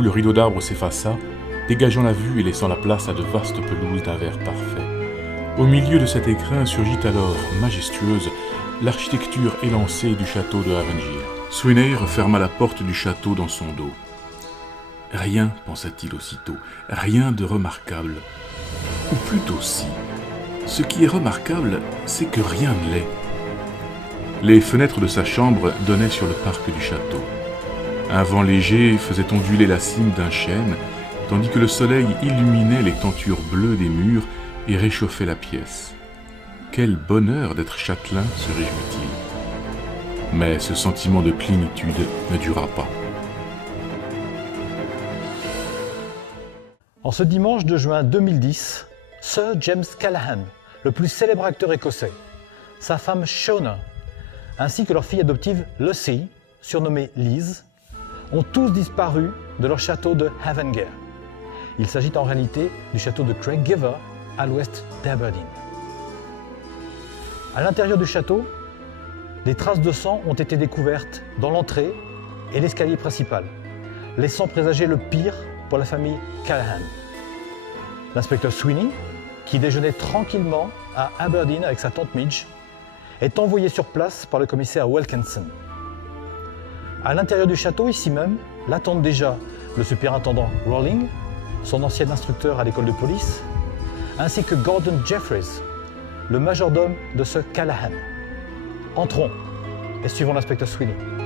coup, le rideau d'arbres s'effaça, dégageant la vue et laissant la place à de vastes pelouses d'un vert parfait. Au milieu de cet écrin surgit alors, majestueuse, l'architecture élancée du château de Avenir. Sweeney referma la porte du château dans son dos. Rien, pensa-t-il aussitôt, rien de remarquable. Ou plutôt si. Ce qui est remarquable, c'est que rien ne l'est. Les fenêtres de sa chambre donnaient sur le parc du château. Un vent léger faisait onduler la cime d'un chêne, tandis que le soleil illuminait les tentures bleues des murs et réchauffait la pièce. Quel bonheur d'être châtelain, se réjouit-il. Mais ce sentiment de plénitude ne dura pas. En ce dimanche de juin 2010, Sir James Callahan, le plus célèbre acteur écossais, sa femme Shona, ainsi que leur fille adoptive Lucy, surnommée Liz, ont tous disparu de leur château de Avenir. Il s'agit en réalité du château de Craiggiver, à l'ouest d'Aberdeen. À l'intérieur du château, des traces de sang ont été découvertes dans l'entrée et l'escalier principal, laissant présager le pire pour la famille Callahan. L'inspecteur Sweeney, qui déjeunait tranquillement à Aberdeen avec sa tante Midge, est envoyé sur place par le commissaire Wilkinson. À l'intérieur du château, ici même, l'attendent déjà le superintendant Rowling, son ancien instructeur à l'école de police, ainsi que Gordon Jeffreys, le majordome de Sir Callahan. Entrons et suivons l'inspecteur Sweeney.